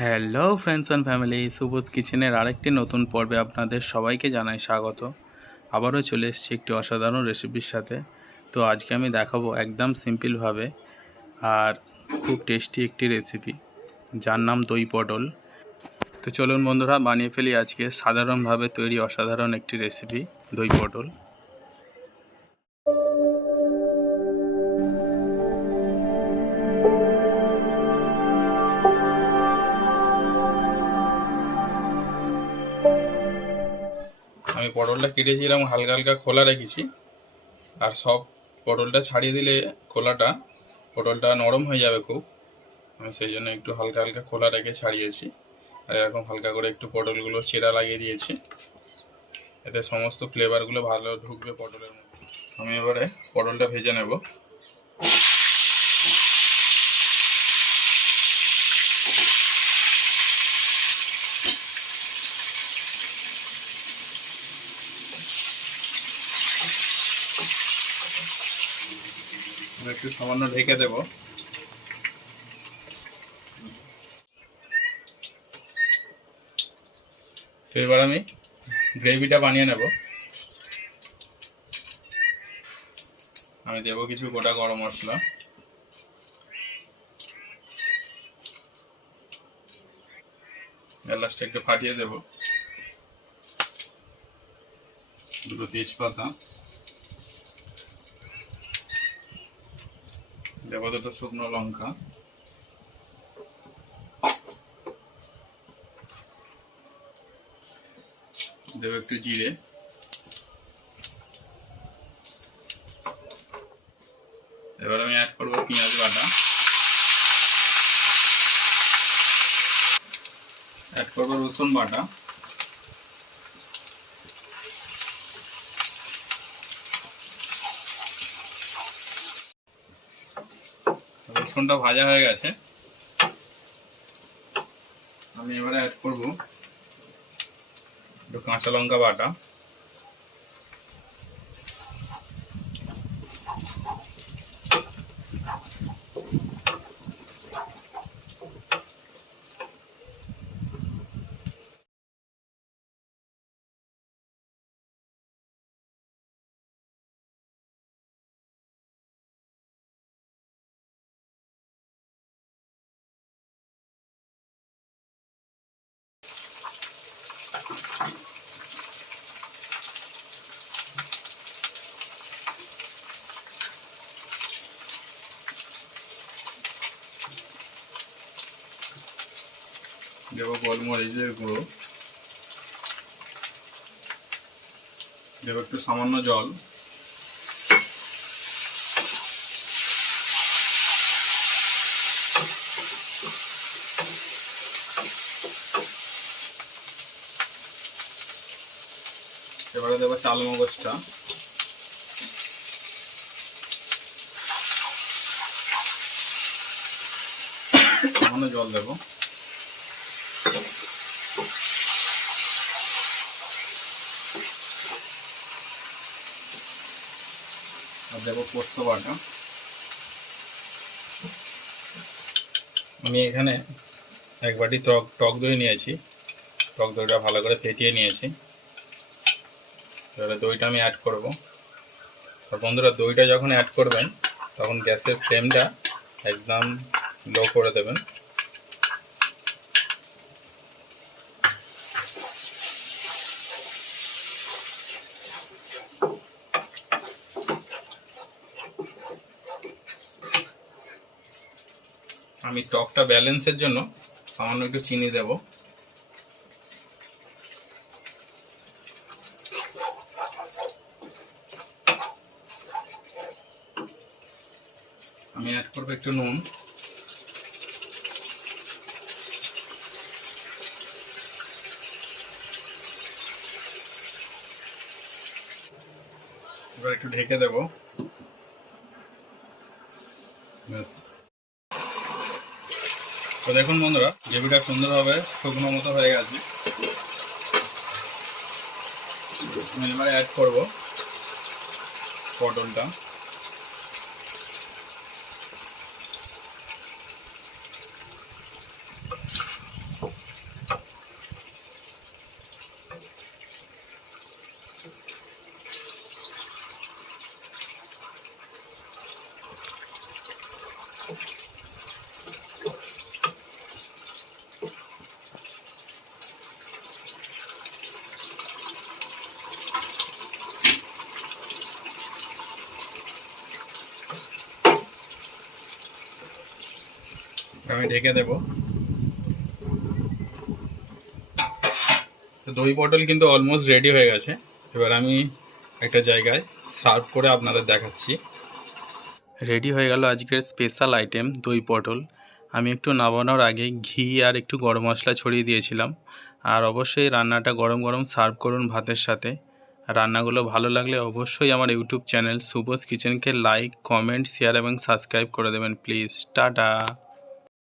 Hello friends and family, শুভজ কিচেনের আরেকটি নতুন পর্বে আপনাদের সবাইকে জানাই স্বাগত। আবারও চলে এসেছি একটি অসাধারণ রেসিপির সাথে। তো আজকে আমি দেখাবো একদম সিম্পলভাবে আর খুব টেস্টি একটি রেসিপি, যার নাম দই পটল। তো চলুন বন্ধুরা, বানিয়ে ফেলি আজকে সাধারণভাবে তৈরি অসাধারণ একটি রেসিপি, দই পটল। আমি পটলটা কেটেছিলাম, হালকা হালকা খোলা রেখেছি। আর সব পটলটা ছাড়িয়ে দিলে পটলটা নরম হয়ে যাবে খুব। আমি সেই জন্য একটু হালকা হালকা খোলা রেখে ছাড়িয়েছি। আর এরকম হালকা করে একটু পটলগুলো চেরা লাগিয়ে দিয়েছি, এতে সমস্ত ফ্লেভারগুলো ভালো ঢুকবে পটলের মধ্যে। আমি এবারে পটলটা ভেজে নেব। একটু সামান্য ঢেকে দেব। তো এবার আমি গ্রেভিটা বানিয়ে নেব। আমি দেবো কিছু গোটা গরম মশলা, এলাচটা একটু ফাটিয়ে দেব, দুটো তেজপাতা দেব, দুটো শুকনো লঙ্কা, দেব একটু জিরে, এবার আমি অ্যাড করবো পেঁয়াজ বাটা, অ্যাড করবো রসুন বাটা, রসুনটা ভাজা হয়ে গেছে। আমি এবারে অ্যাড করবো একটু কাঁচা লঙ্কা বাটা, দেবো গোলমরিচের গুঁড়ো, দেবো একটু সামান্য জল, এবারে দেবো চাল মগজটা, সামান্য জল দেবো, আর দেবো পোস্ত বাটা। আমি এখানে এক বাটি টক দই নিয়েছি, টক দইটা ভালো করে ফেটিয়ে নিয়েছি। এবারে দইটা আমি অ্যাড করব। আর বন্ধুরা, দইটা যখন অ্যাড করবেন তখন গ্যাসের ফ্লেমটা একদম লো করে দেবেন। আমি টকটা ব্যালেন্সের জন্য সামান্য একটু চিনি দেব। আমি অ্যাড করবো একটু নুন, এবার একটু ঢেকে দেব। তো দেখুন বন্ধুরা, গ্রেভিটা সুন্দরভাবে শুকনো মতো হয়ে গেছে। আমি এবারে অ্যাড করবো পটলটা। আমি ঢেকে দেব। তো দই পটল কিন্তু অলমোস্ট রেডি হয়ে গেছে। এবার আমি একটা জায়গায় সার্ভ করে আপনাদের দেখাচ্ছি। রেডি হয়ে গেল আজকের স্পেশাল আইটেম দই পটল। আমি একটু নামানোর আগে ঘি আর একটু গরম মশলা ছড়িয়ে দিয়েছিলাম। আর অবশ্যই রান্নাটা গরম গরম সার্ভ করুন ভাতের সাথে। রান্নাগুলো ভালো লাগলে অবশ্যই আমার YouTube channel শুভস কিচেনকে like, comment, share এবং সাবস্ক্রাইব করে দেবেন প্লিজ। টাটা।